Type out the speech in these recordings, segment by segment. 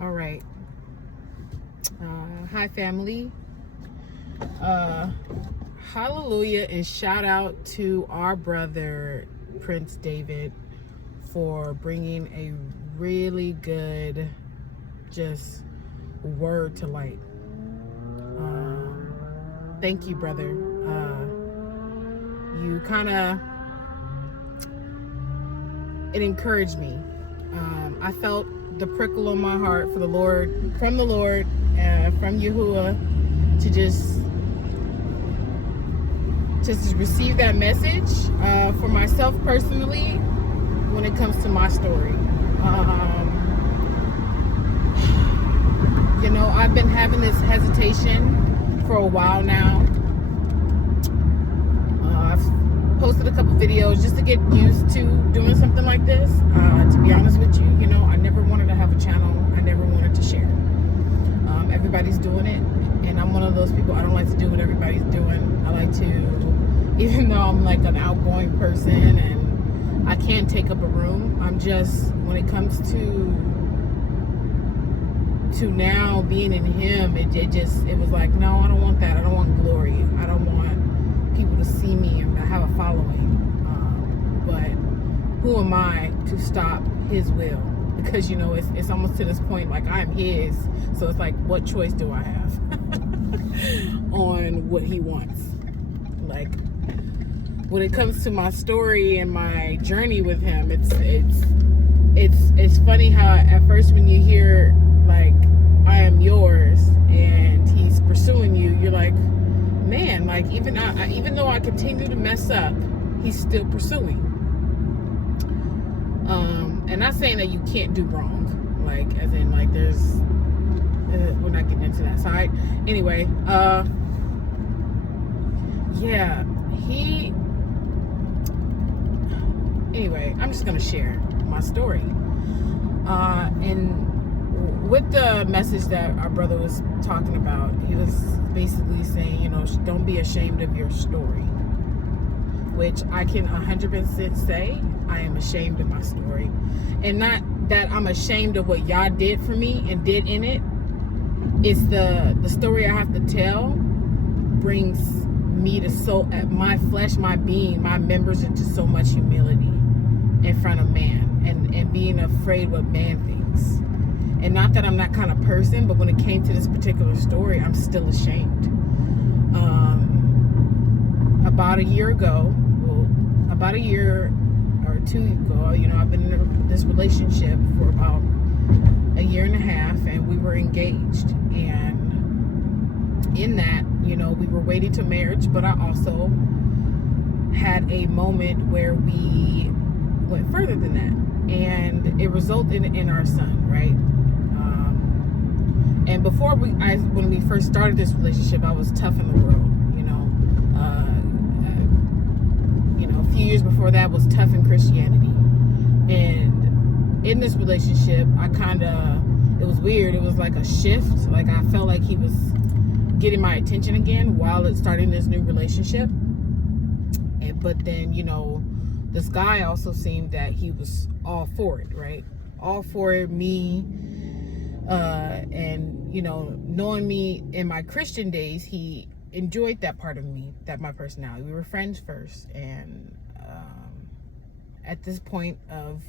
All right. Hi, family. Hallelujah, and shout out to our brother Prince David for bringing a really good just word to light. Thank you, brother. You kind of, it encouraged me. I felt the prickle on my heart for the Lord, from Yahuwah, to just receive that message for myself personally when it comes to my story. You know, I've been having this hesitation for a while now. I've posted a couple videos just to get used to doing something like this. To be honest with you, you know, I never wanted to have a channel. I never wanted to share. Everybody's doing it, and I'm one of those people. I don't like to do what everybody's doing. I like to, even though I'm like an outgoing person and I can take up a room, I'm just, when it comes to now being in him, it was like, no, I don't want that. I don't want glory. I don't want people to see me and have a following. But who am I to stop his will? Because, you know, it's almost to this point, like, I'm his. So it's like, what choice do I have on what he wants? Like, when it comes to my story and my journey with him, it's funny how at first when you hear, like, I am yours and he's pursuing you, you're like, man, like, even though I continue to mess up, he's still pursuing. And not saying that you can't do wrong, like, as in, like, there's, we're not getting into that side. Anyway, yeah, anyway, I'm just gonna share my story. And with the message that our brother was talking about, he was basically saying, you know, don't be ashamed of your story, which I can 100% say I am ashamed of my story. And not that I'm ashamed of what Yah did for me and did in it. It's the story I have to tell brings me to my flesh, my being, my members into so much humility in front of man and being afraid what man thinks. And not that I'm that kind of person, but when it came to this particular story, I'm still ashamed. About a year or two ago, you know, I've been in this relationship for about a year and a half, and we were engaged. And in that, you know, we were waiting to marriage, but I also had a moment where we went further than that, and it resulted in our son, right? And before when we first started this relationship, I was tough in the world, you know. A few years before that was tough in Christianity. And in this relationship, it was weird. It was like a shift. Like, I felt like he was getting my attention again while it's starting this new relationship. But then, you know, this guy also seemed that he was all for it, right? All for it, me. And, you know, knowing me in my Christian days, he enjoyed that part of me, my personality. We were friends first. And at this point of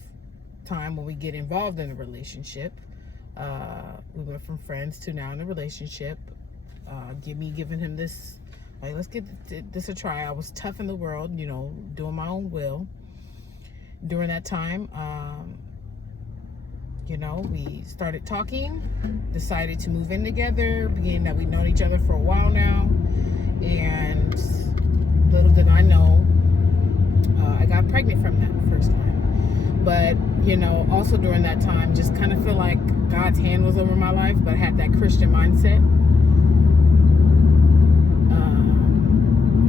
time when we get involved in a relationship, we went from friends to now in a relationship. Giving him this, like, let's give this a try. I was tough in the world, you know, doing my own will. During that time, you know, we started talking, decided to move in together, being that we've known each other for a while now. And little did I know, I got pregnant from that first time. But, you know, also during that time, just kind of feel like God's hand was over my life, but I had that Christian mindset.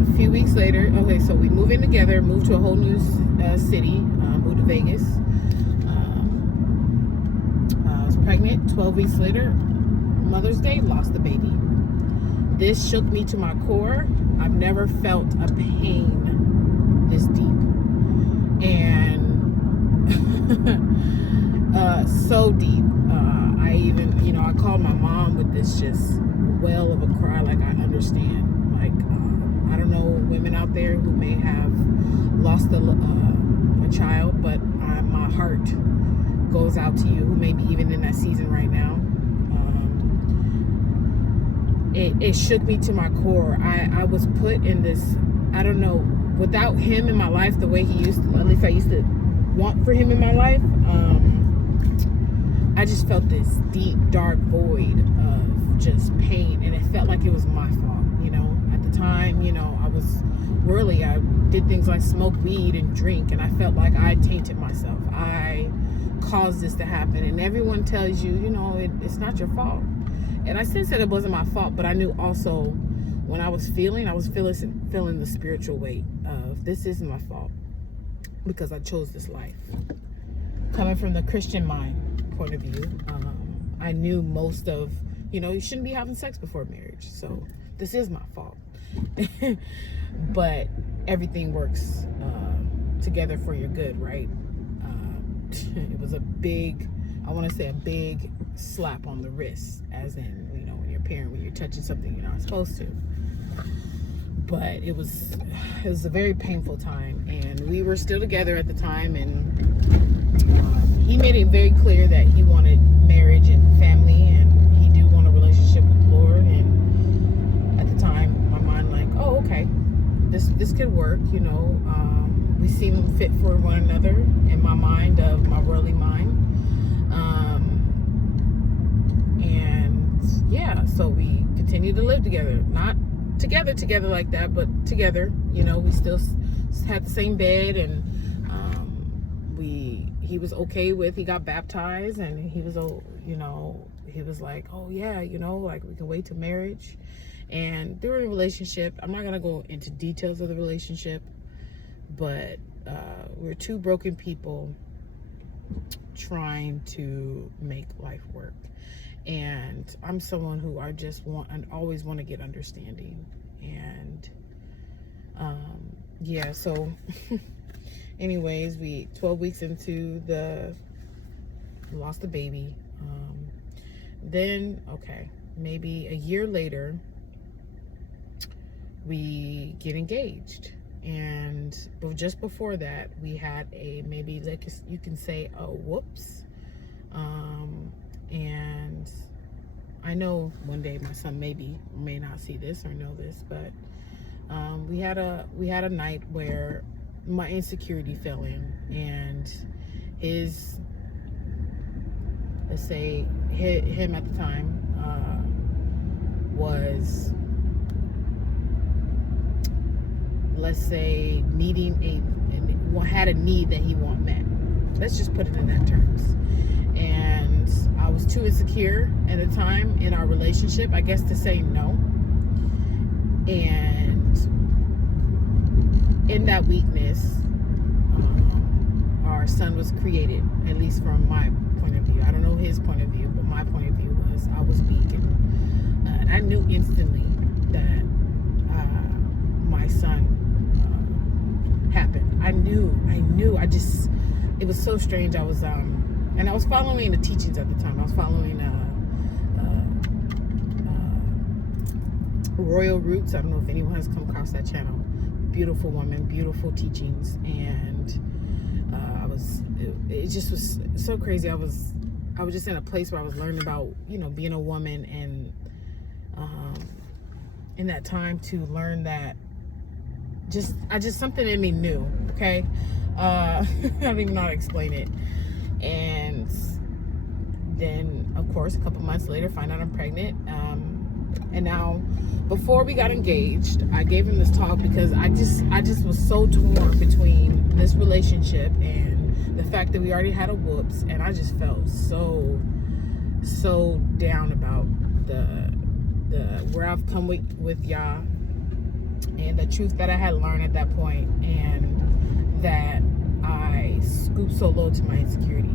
A few weeks later, okay, so we moved in together, moved to a whole new city, moved to Vegas. I was pregnant. 12 weeks later, Mother's Day, lost the baby. This shook me to my core. I've never felt a pain this deep. And So deep. I even, I called my mom with this just well of a cry. Like, I understand. Like, I don't know women out there who may have lost a child, but my heart goes out to you who may be even in that season right now. It shook me to my core. I was put in this, I don't know, without him in my life the way he used to, at least I used to want for him in my life, I just felt this deep, dark void of just pain, and it felt like it was my fault. At the time, I was worldly. I did things like smoke weed and drink, and I felt like I tainted myself. I caused this to happen, and everyone tells you, it's not your fault. And I since said it wasn't my fault, but I knew also when I was feeling the spiritual weight of this isn't my fault because I chose this life. Coming from the Christian mind point of view, I knew most of, you shouldn't be having sex before marriage. So this is my fault. But everything works together for your good, right? It was a big slap on the wrist, as in, when you're a parent, when you're touching something you're not supposed to. But it was a very painful time, and we were still together at the time, and he made it very clear that he wanted marriage and family, and he do want a relationship with the Lord. And at the time, my mind like, oh, okay, this could work, we seem fit for one another in my mind, of my worldly mind. And yeah, so we continued to live together, not together like that, but together. We still had the same bed, and he was okay with, he got baptized, and he was he was like, oh yeah, like we can wait till marriage. And during a relationship, I'm not gonna go into details of the relationship, but we're two broken people trying to make life work. And I'm someone who I always want to get understanding. And yeah, so anyways, 12 weeks into lost the baby. Then, okay, maybe a year later, we get engaged. But just before that, we had maybe like you can say a whoops. And I know one day my son may not see this or know this, but we had a night where my insecurity fell in, and let's say him at the time was, let's say, had a need that he want met. Let's just put it in that terms. And I was too insecure at the time in our relationship, I guess, to say no. And in that weakness, our son was created, at least from my point of view. I don't know his point of view, but my point of view was I was weak. And I knew instantly that my son happened. I knew. It was so strange. I was and I was following the teachings at the time. I was following Royal Roots. I don't know if anyone has come across that channel. Beautiful woman, beautiful teachings. And it just was so crazy. I was just in a place where I was learning about, being a woman, and in that time to learn that something in me knew, okay? I don't even know how to explain it. And then, of course, a couple months later, find out I'm pregnant. And now, before we got engaged, I gave him this talk because I just was so torn between this relationship and the fact that we already had a whoops, and I just felt so down about the where I've come with Yah, and the truth that I had learned at that point, and that I scooped so low to my insecurity.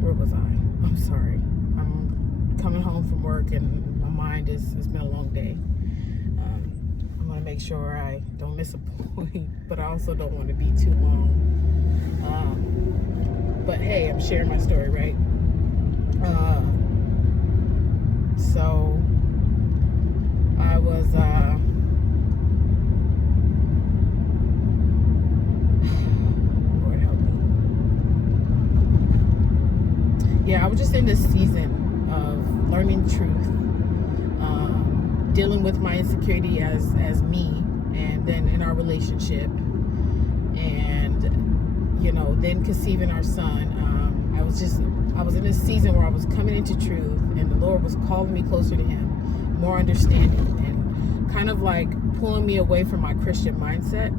Where was I? I'm sorry. I'm coming home from work, and my mind is, it's been a long day. I want to make sure I don't miss a point, but I also don't want to be too long. But hey, I'm sharing my story, right? So I was Lord help me. Yeah, I was just in this season of learning truth, dealing with my insecurity as me, and then in our relationship, and then conceiving our son. I was in this season where I was coming into truth, and the Lord was calling me closer to Him, more understanding, and kind of like pulling me away from my Christian mindset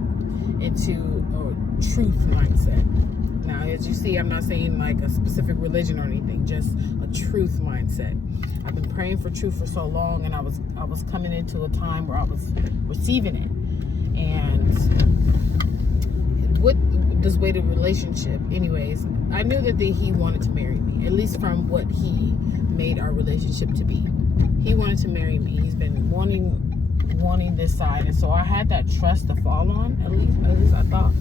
into a truth mindset. Now, as you see, I'm not saying like a specific religion or anything, just a truth mindset. I've been praying for truth for so long, and I was coming into a time where I was receiving it. And with this weighted relationship, anyways, I knew that He wanted to marry me, at least from what He made our relationship to be. He wanted to marry me. He's been wanting this side, and so I had that trust to fall on, at least I thought.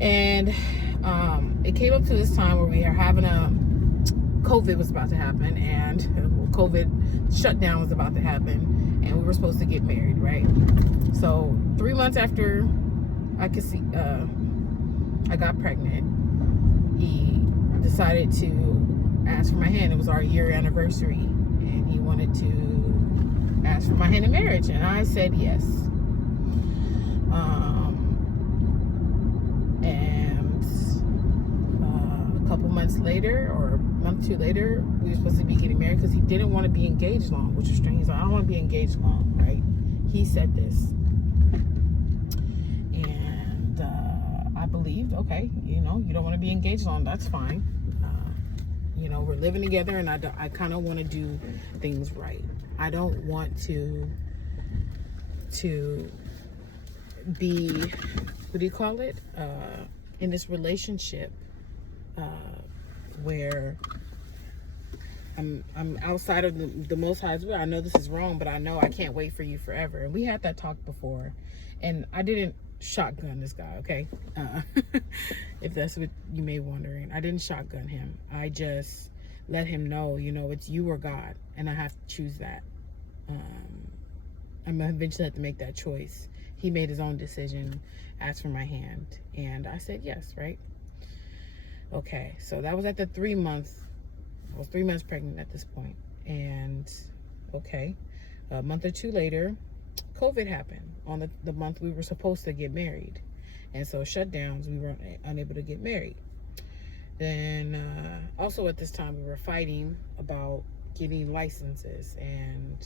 And it came up to this time where we are having COVID was about to happen, and COVID shutdown was about to happen, and we were supposed to get married, right? So 3 months after I got pregnant, he decided to ask for my hand. It was our year anniversary, and he wanted to ask for my hand in marriage, and I said yes. And a couple months later, or a month or two later, we were supposed to be getting married because he didn't want to be engaged long, which is strange. He's like, I don't want to be engaged long, right? He said this. And I believed, okay, you don't want to be engaged long, that's fine. We're living together, and I kind of want to do things right. I don't want to be, what do you call it, in this relationship where I'm outside of the Most High's will. I know this is wrong, but I know I can't wait for you forever. And we had that talk before, and I didn't shotgun this guy, okay? If that's what you may be wondering, I didn't shotgun him. I just let him know, it's you or God, and I have to choose that. I'm eventually have to make that choice. He made his own decision, asked for my hand, and I said yes, right? Okay, so that was at the 3 months. I was 3 months pregnant at this point, and okay, a month or two later, COVID happened on the month we were supposed to get married, and so shutdowns, we were unable to get married. Then also at this time, we were fighting about getting licenses, and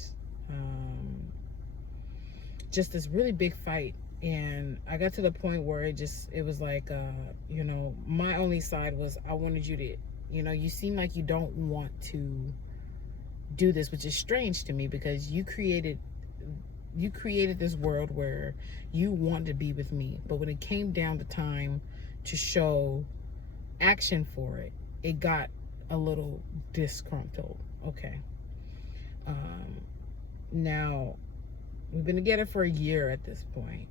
just this really big fight. And I got to the point where it was like, my only side was, I wanted you to, you seem like you don't want to do this, which is strange to me, because you created this world where you want to be with me. But when it came down to time to show action for it, it got a little disgruntled. Okay. Now, we've been together for a year at this point.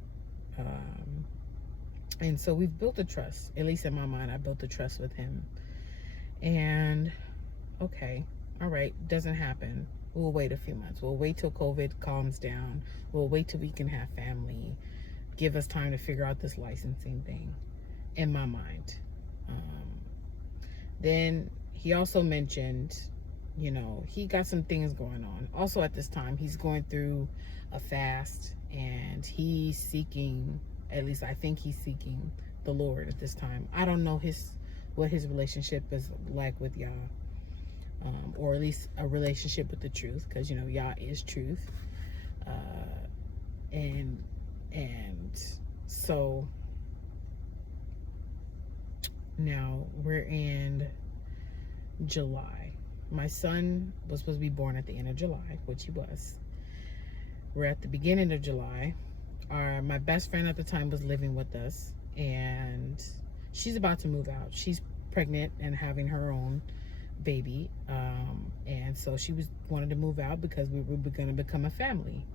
And so we've built a trust, at least in my mind, I built a trust with him. And okay, all right, doesn't happen. We'll wait a few months. We'll wait till COVID calms down. We'll wait till we can have family. Give us time to figure out this licensing thing, in my mind. Then he also mentioned, he got some things going on. Also at this time, he's going through a fast, and he's seeking, at least I think he's seeking the Lord at this time. I don't know what his relationship is like with Yah, or at least a relationship with the truth, because Yah is truth. And so now we're in July. My son was supposed to be born at the end of July, which he was. We're at the beginning of July. My best friend at the time was living with us, and she's about to move out. She's pregnant and having her own baby, and so she wanted to move out because we were going to become a family.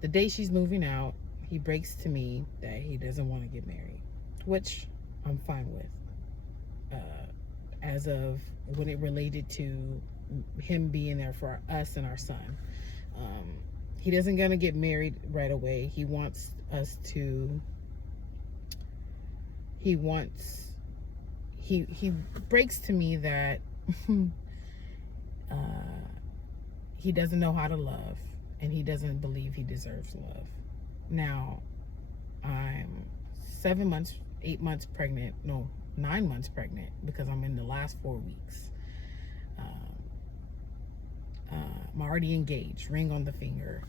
The day she's moving out, he breaks to me that he doesn't want to get married, which I'm fine with, as of when it related to him being there for us and our son. He doesn't gonna get married right away. He breaks to me that he doesn't know how to love, and he doesn't believe he deserves love. Now, I'm 9 months pregnant, because I'm in the last 4 weeks. I'm already engaged, ring on the finger.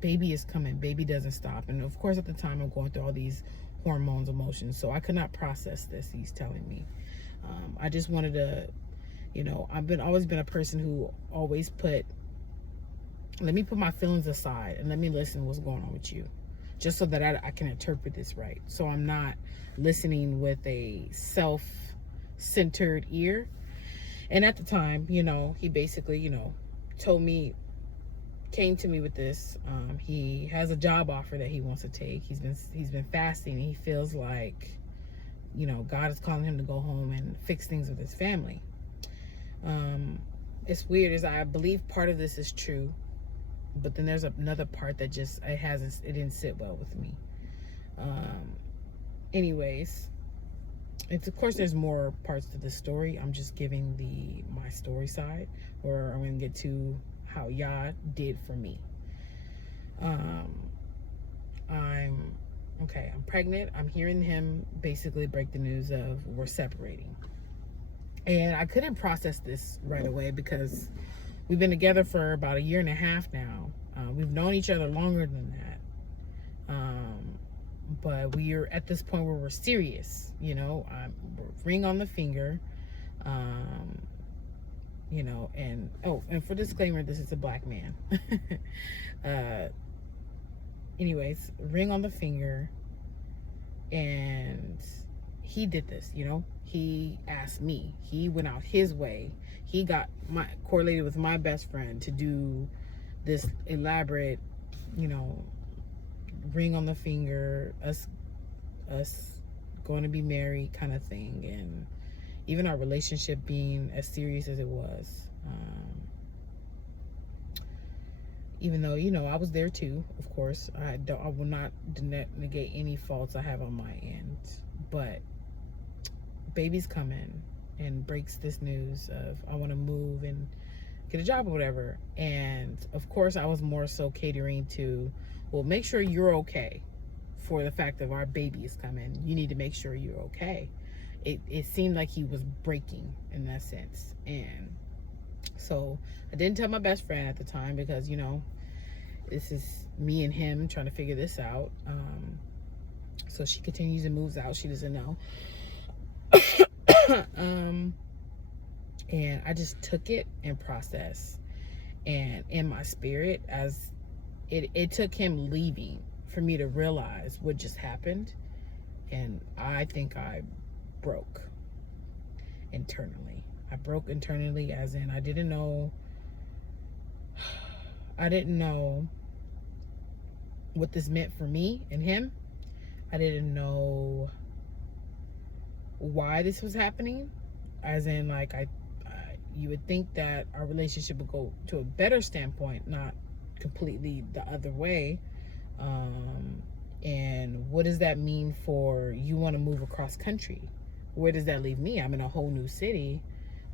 Baby is coming, baby doesn't stop. And of course, at the time, I'm going through all these hormones, emotions, so I could not process this, he's telling me. I just wanted to, I've always been a person who always let me put my feelings aside and let me listen to what's going on with you, just so that I can interpret this right. So I'm not listening with a self-centered ear. And at the time, he basically, came to me with this. He has a job offer that he wants to take. He's been fasting, and he feels like, God is calling him to go home and fix things with his family. It's weird, as I believe part of this is true, but then there's another part that just it didn't sit well with me. Anyways, of course there's more parts to the story. I'm just giving my story side, where I'm gonna get to how Yah did for me. I'm pregnant. I'm hearing him basically break the news of we're separating, and I couldn't process this right away because we've been together for about 1.5 years now. We've known each other longer than that. But we're at this point where we're serious, ring on the finger, and for disclaimer, this is a black man. Anyways, ring on the finger, and he did this, he asked me, he went out his way, he got correlated with my best friend to do this elaborate, ring on the finger, us going to be married kind of thing, and even our relationship being as serious as it was. Even though, I was there too, of course. I will not negate any faults I have on my end, but baby's coming and breaks this news of I want to move and get a job or whatever. And of course, I was more so catering to, well, make sure you're okay. For the fact that our baby is coming, you need to make sure you're okay. It seemed like he was breaking in that sense. And so I didn't tell my best friend at the time because, this is me and him trying to figure this out. So she continues and moves out. She doesn't know. And I just took it and processed. And in my spirit, as it took him leaving for me to realize what just happened. And I think I broke internally. I broke internally, as in I didn't know what this meant for me and him. I didn't know why this was happening, as in like you would think that our relationship would go to a better standpoint, not completely the other way. And what does that mean for you want to move across country? Where does that leave me? I'm in a whole new city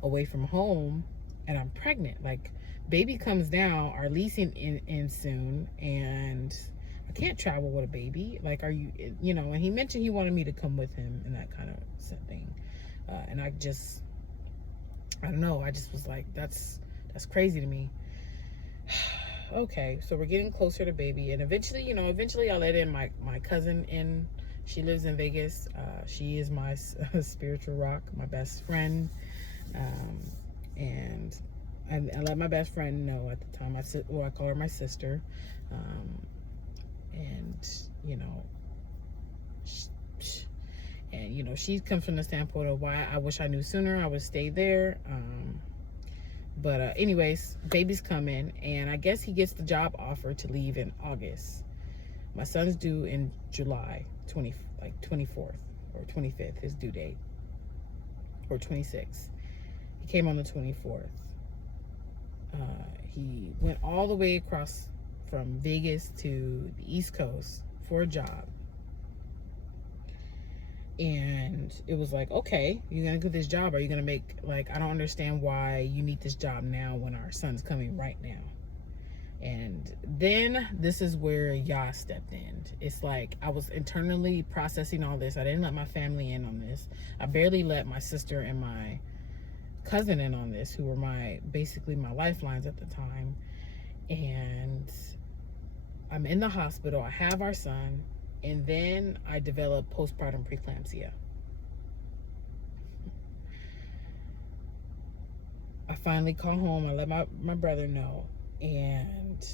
away from home, and I'm pregnant. Like, baby comes down, our leasing ends soon, and I can't travel with a baby. Like, are you, and he mentioned he wanted me to come with him and that kind of thing. And I don't know. I just was like, that's crazy to me. Okay, so we're getting closer to baby, and eventually I let in my cousin in. She lives in Vegas. She is my spiritual rock, my best friend, and I let my best friend know at the time. I call her my sister, and And, you know, she comes from the standpoint of why I wish I knew sooner. I would stay there. But anyways, baby's coming, and I guess he gets the job offer to leave in August. My son's due in July 24th or 25th, his due date, or 26th. He came on the 24th. He went all the way across from Vegas to the East Coast for a job. And it was like, okay, you're going to get this job. Are you going to make, like, I don't understand why you need this job now when our son's coming right now. And then this is where Yah stepped in. It's like I was internally processing all this. I didn't let my family in on this. I barely let my sister and my cousin in on this, who were basically my lifelines at the time. And I'm in the hospital. I have our son. And then I developed postpartum preeclampsia. I finally call home. I let my brother know. And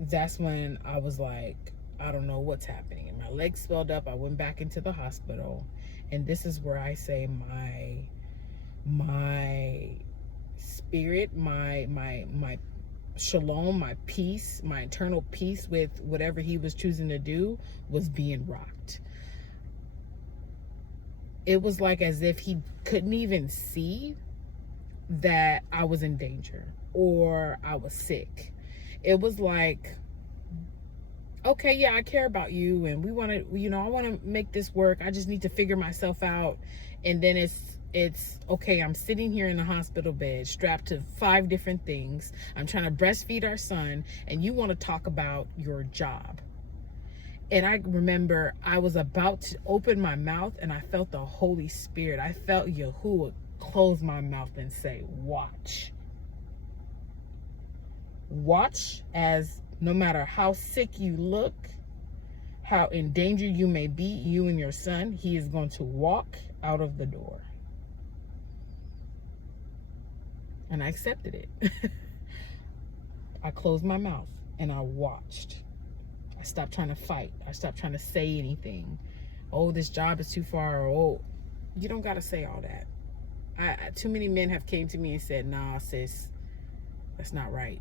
that's when I was like, I don't know what's happening. And my legs swelled up. I went back into the hospital. And this is where I say my spirit, my shalom, my peace, my internal peace with whatever he was choosing to do was being rocked. It was like as if he couldn't even see that I was in danger or I was sick. It was like, okay, yeah, I care about you and we want to, you know, I want to make this work. I just need to figure myself out. And then it's okay, I'm sitting here in the hospital bed strapped to 5 different things. I'm trying to breastfeed our son and you want to talk about your job. And I remember I was about to open my mouth and I felt the Holy Spirit. I felt Yahuwah close my mouth and say, watch. Watch, as no matter how sick you look, how in danger you may be, you and your son, he is going to walk out of the door. And I accepted it. I closed my mouth and I watched. I stopped trying to fight. I stopped trying to say anything. Oh, this job is too far. Or, oh, you don't got to say all that. Too many men have came to me and said, nah, sis, that's not right.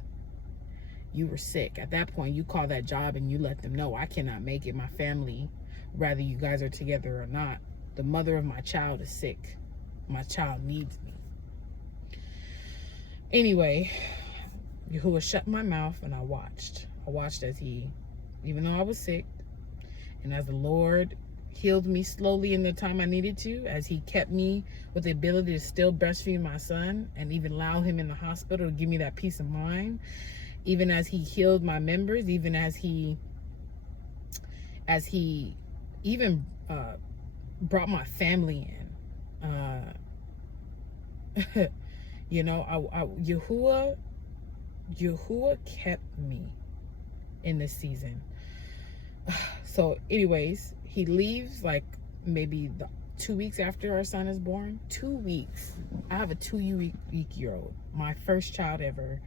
You were sick. At that point, you call that job and you let them know, I cannot make it. My family, whether you guys are together or not, the mother of my child is sick. My child needs me. Anyway, Yahuwah shut my mouth and I watched. I watched as he, even though I was sick, and as the Lord healed me slowly in the time I needed to, as he kept me with the ability to still breastfeed my son and even allow him in the hospital to give me that peace of mind, even as he healed my members, even as he even brought my family in. You know, Yahuwah kept me in this season. So anyways, he leaves like maybe 2 weeks after our son is born. 2 weeks. I have a 2-week-old, my first child ever,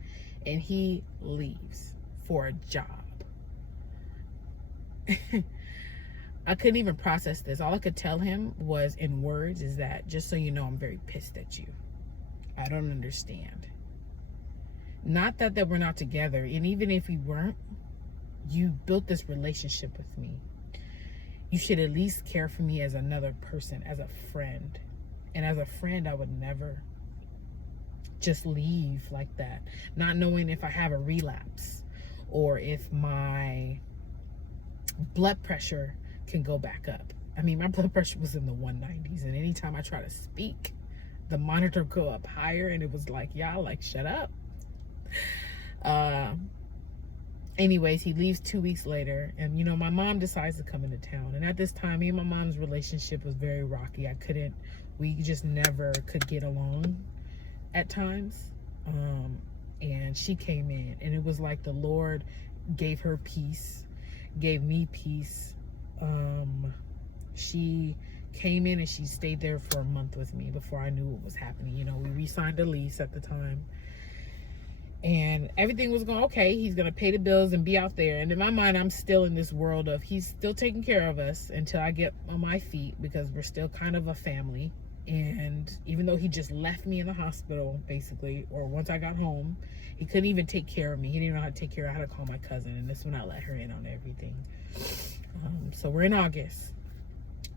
and he leaves for a job. I couldn't even process this. All I could tell him was in words is that, just so you know, I'm very pissed at you. I don't understand. Not that we're not together, and even if we weren't, you built this relationship with me. You should at least care for me as another person, as a friend. And as a friend, I would never just leave like that, not knowing if I have a relapse or if my blood pressure can go back up. I mean, my blood pressure was in the 190s, and anytime I try to speak, the monitor go up higher, and it was like, y'all, like, shut up. Anyways, he leaves 2 weeks later, and you know, my mom decides to come into town. And at this time, me and my mom's relationship was very rocky. We just never could get along at times. And she came in, and it was like the Lord gave her peace, gave me peace. She came in and she stayed there for a month with me before I knew what was happening. You know, we re-signed a lease at the time. And everything was going okay. He's going to pay the bills and be out there. And in my mind, I'm still in this world of he's still taking care of us until I get on my feet, because we're still kind of a family. And even though he just left me in the hospital, basically, or once I got home, he couldn't even take care of me. He didn't know how to take care of, how to call my cousin. And this when I let her in on everything. So we're in August.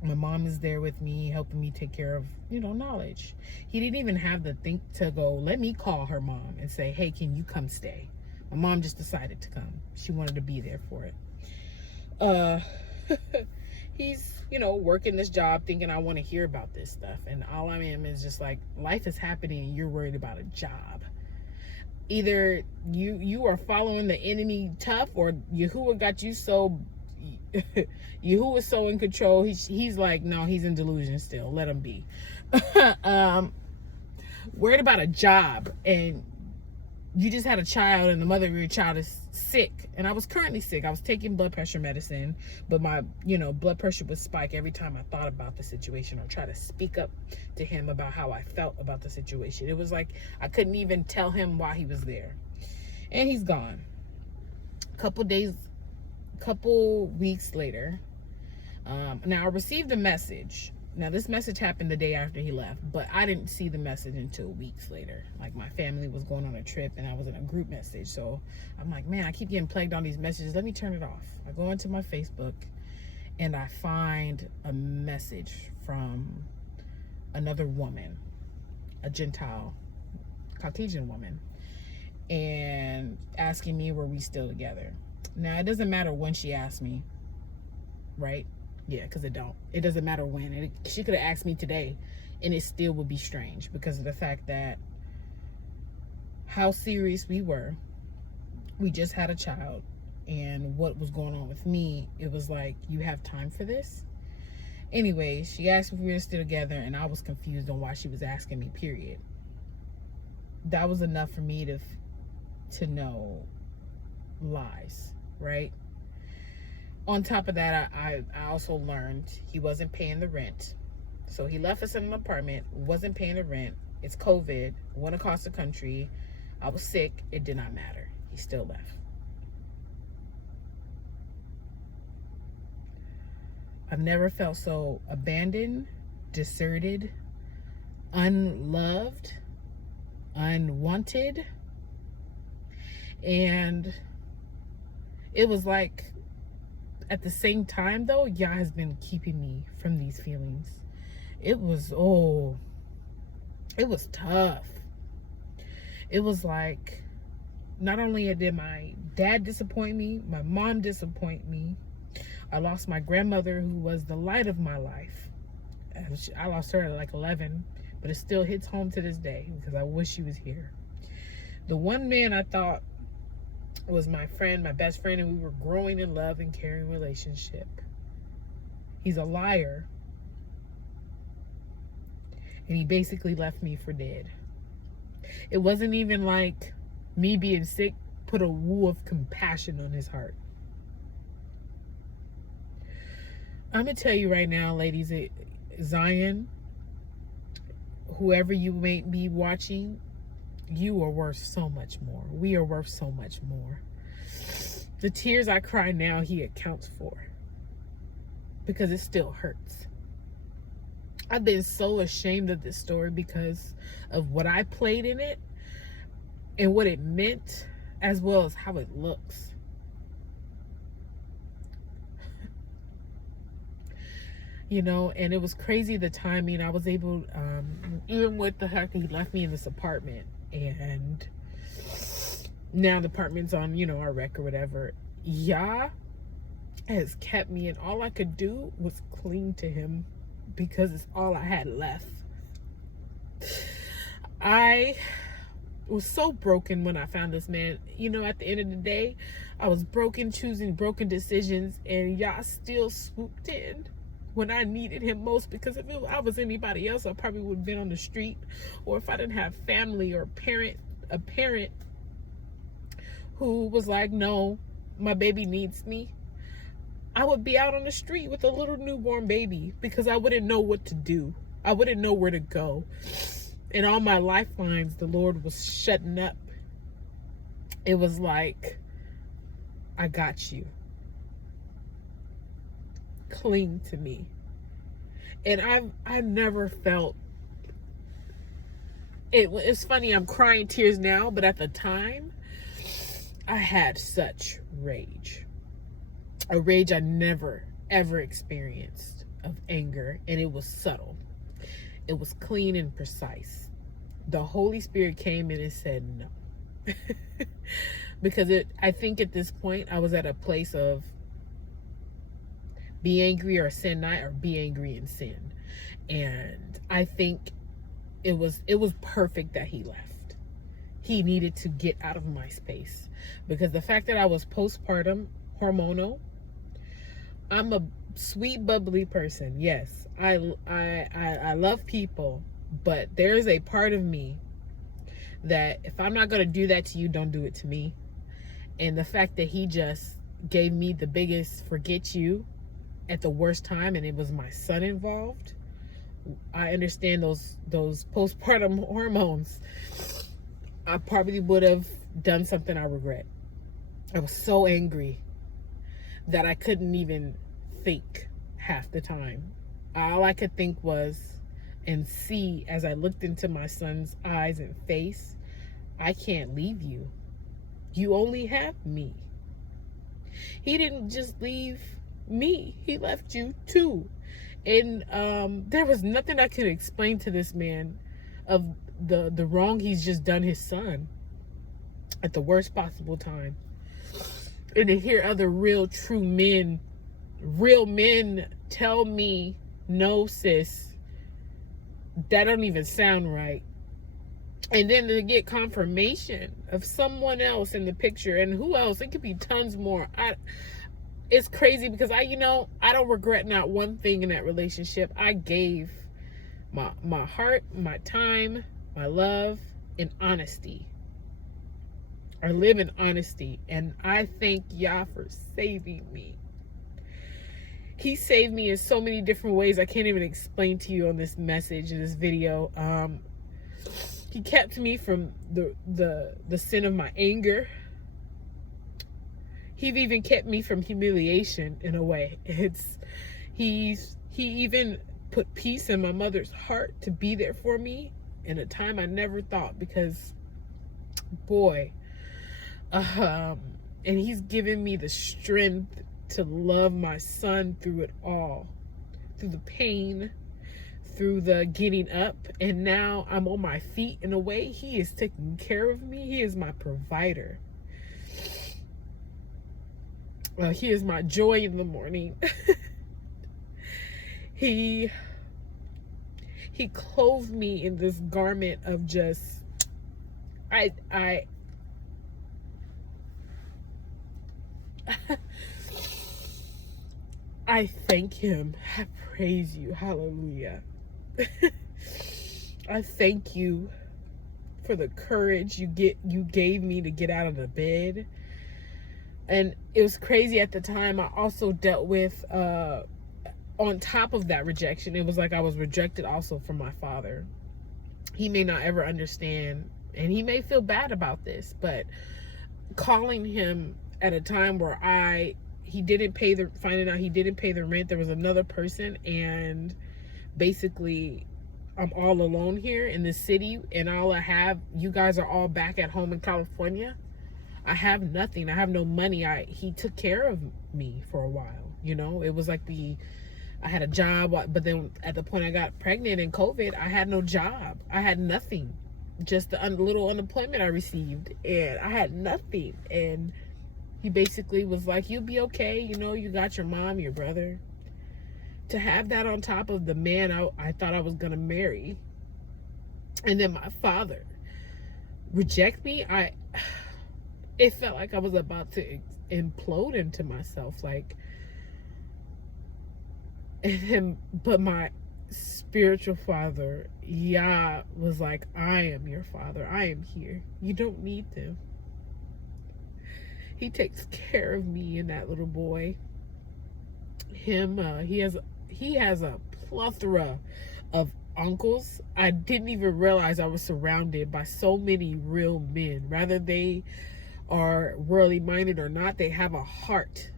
My mom is there with me, helping me take care of, knowledge. He didn't even have the think to go, let me call her mom and say, hey, can you come stay? My mom just decided to come. She wanted to be there for it. He's, working this job thinking I want to hear about this stuff. And all I am is just like, life is happening and you're worried about a job. Either you are following the enemy tough, or Yahuwah got you so... Yahuwah is so in control. He's like, no, he's in delusion still. Let him be. Worried about a job, and you just had a child, and the mother of your child is sick. And I was currently sick. I was taking blood pressure medicine, but my, blood pressure would spike every time I thought about the situation or try to speak up to him about how I felt about the situation. It was like I couldn't even tell him why he was there. And he's gone. Couple weeks later, now I received a message. Now this message happened the day after he left, but I didn't see the message until weeks later. Like, my family was going on a trip and I was in a group message, so I'm like, man, I keep getting plagued on these messages. Let me turn it off. I go into my Facebook and I find a message from another woman, a Gentile, Caucasian woman, and asking me, were we still together? Now, it doesn't matter when she asked me, right? Yeah, because it doesn't matter when. She could have asked me today, and it still would be strange because of the fact that how serious we were. We just had a child, and what was going on with me, it was like, you have time for this? Anyway, she asked if we were still together, and I was confused on why she was asking me, period. That was enough for me to know lies, right? On top of that, I also learned he wasn't paying the rent. So he left us in an apartment, wasn't paying the rent. It's COVID, went across the country. I was sick. It did not matter. He still left. I've never felt so abandoned, deserted, unloved, unwanted. And it was like, at the same time though, Yah has been keeping me from these feelings. It was tough. It was like, not only did my dad disappoint me, my mom disappoint me. I lost my grandmother, who was the light of my life. I lost her at like 11, but it still hits home to this day because I wish she was here. The one man I thought was my friend, my best friend, and we were growing in love and caring relationship. He's a liar. And he basically left me for dead. It wasn't even like me being sick put a woo of compassion on his heart. I'm going to tell you right now, ladies, Zion, whoever you may be watching, you are worth so much more. We are worth so much more. The tears I cry now, he accounts for, because it still hurts. I've been so ashamed of this story because of what I played in it and what it meant, as well as how it looks. And it was crazy, the timing. I was able, even with the fact that he left me in this apartment, and now the apartment's on, our wreck or whatever. Yah has kept me, and all I could do was cling to him because it's all I had left. I was so broken when I found this man. At the end of the day, I was broken, choosing broken decisions, and Yah still swooped in when I needed him most, because if I was anybody else, I probably would have been on the street, or if I didn't have family or a parent who was like, no, my baby needs me, I would be out on the street with a little newborn baby, because I wouldn't know what to do. I wouldn't know where to go. And all my lifelines, the Lord was shutting up. It was like, I got you. Cling to me. And I've never felt it. It's funny, I'm crying tears now, but at the time I had such rage. A rage I never ever experienced, of anger, and it was subtle. It was clean and precise. The Holy Spirit came in and said no. Because I think at this point I was at a place of be angry or sin not, or be angry and sin. And I think it was perfect that he left. He needed to get out of my space, because the fact that I was postpartum hormonal, I'm a sweet, bubbly person. Yes, I love people, but there's a part of me that if I'm not going to do that to you, don't do it to me. And the fact that he just gave me the biggest forget you at the worst time, and it was my son involved. I understand those postpartum hormones. I probably would have done something I regret. I was so angry that I couldn't even think half the time. All I could think was and see as I looked into my son's eyes and face, I can't leave you. You only have me. He didn't just leave me, he left you too. And there was nothing I could explain to this man of the wrong he's just done his son at the worst possible time. And to hear other real men tell me, no sis, that don't even sound right. And then to get confirmation of someone else in the picture, and who else, it could be tons more. It's crazy, because I don't regret not one thing in that relationship. I gave my heart, my time, my love, and honesty. I live in honesty, and I thank Yah for saving me. He saved me in so many different ways I can't even explain to you on this message, in this video. He kept me from the sin of my anger. He even kept me from humiliation in a way. He even put peace in my mother's heart to be there for me in a time I never thought, because boy, and he's given me the strength to love my son through it all, through the pain, through the getting up, and now I'm on my feet. In a way, he is taking care of me. He is my provider. He is my joy in the morning. He clothed me in this garment of just, I thank him. I praise you. Hallelujah. I thank you for the courage you gave me to get out of the bed. And it was crazy at the time. I also dealt with, on top of that rejection, it was like I was rejected also from my father. He may not ever understand, and he may feel bad about this, but calling him at a time where finding out he didn't pay the rent, there was another person, and basically I'm all alone here in the city, and all I have, you guys are all back at home in California. I have nothing. I have no money. He took care of me for a while. It was like I had a job, but then at the point I got pregnant and COVID, I had no job. I had nothing. Just the little unemployment I received, and I had nothing. And he basically was like, you'll be okay. You got your mom, your brother. To have that on top of the man I thought I was going to marry, and then my father reject me, it felt like I was about to implode into myself. But my spiritual father, Yah, was like, I am your father. I am here. You don't need them. He takes care of me and that little boy. He has a plethora of uncles. I didn't even realize I was surrounded by so many real men. Rather they are worldly minded or not, they have a heart,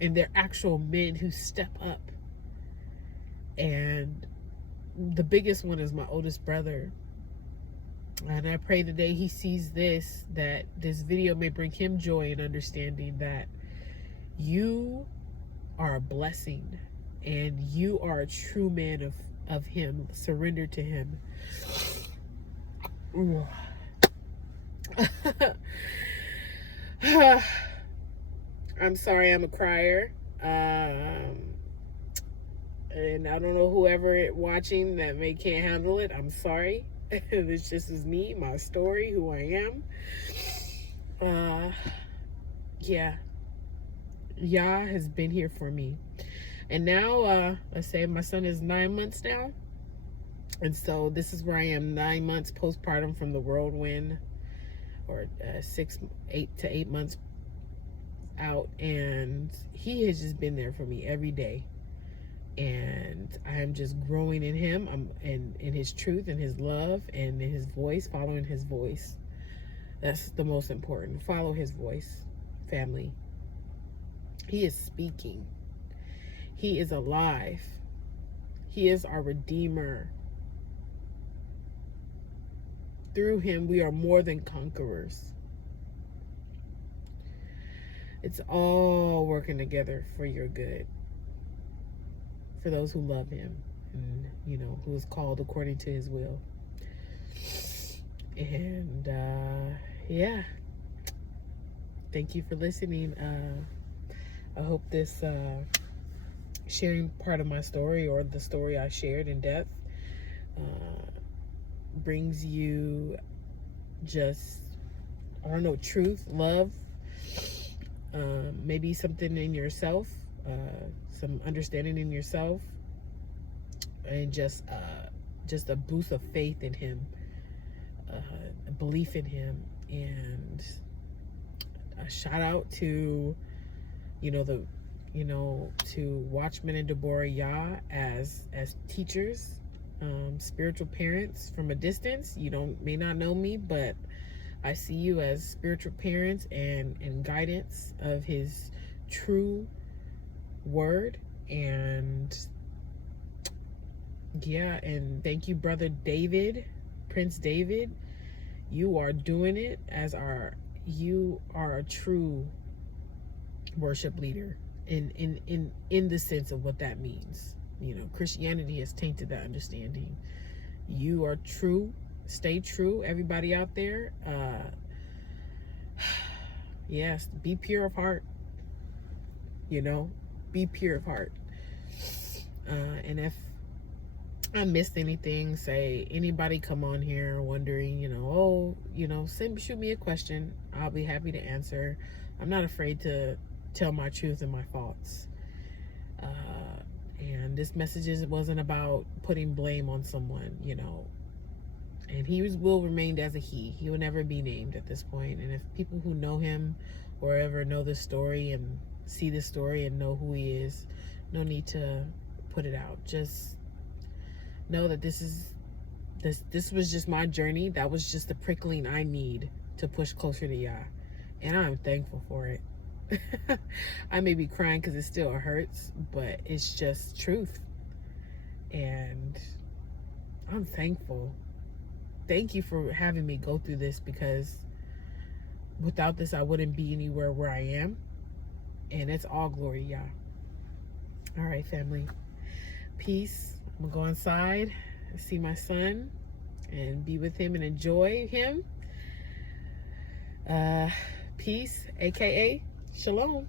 and they're actual men who step up. And the biggest one is my oldest brother. And I pray the day he sees this, that this video may bring him joy and understanding that you are a blessing and you are a true man of him. Surrender to him. I'm sorry, I'm a crier. And I don't know whoever watching that can't handle it. I'm sorry. This just is me, my story, who I am. Yeah. Yah has been here for me. And now, let's say my son is 9 months now. And so this is where I am, 9 months postpartum from the whirlwind, or 8 to 8 months out. And he has just been there for me every day. And I am just growing in him. I'm in his truth and his love and in his voice, following his voice. That's the most important. Follow his voice, family. He is speaking. He is alive. He is our Redeemer. Through him, we are more than conquerors. It's all working together for your good. For those who love him and, who is called according to his will. And, yeah. Thank you for listening. I hope this sharing part of my story, or the story I shared in depth, brings you just, truth, love, maybe something in yourself, some understanding in yourself, and just a boost of faith in him, a belief in him. And a shout out to to Watchmen and Deborah Yah as teachers, spiritual parents from a distance. You may not know me, but I see you as spiritual parents and guidance of his true word. And yeah, and thank you, brother David, Prince David. You are doing it you are a true worship leader in the sense of what that means. Christianity has tainted that understanding. You are true. Stay true, everybody out there. Yes, be pure of heart. Be pure of heart. And if I missed anything, say anybody come on here wondering, shoot me a question. I'll be happy to answer. I'm not afraid to tell my truth and my thoughts. And this message wasn't about putting blame on someone, and he will remain as a he. He will never be named at this point. And if people who know him or ever know this story and see this story and know who he is, no need to put it out. Just know that this was just my journey. That was just the prickling I need to push closer to Yah. And I'm thankful for it. I may be crying because it still hurts, but it's just truth. And I'm thankful. Thank you for having me go through this, because without this, I wouldn't be anywhere where I am. And it's all glory, Yah. All right, family. Peace. I'm going to go inside, see my son, and be with him and enjoy him. Peace, a.k.a. Shalom.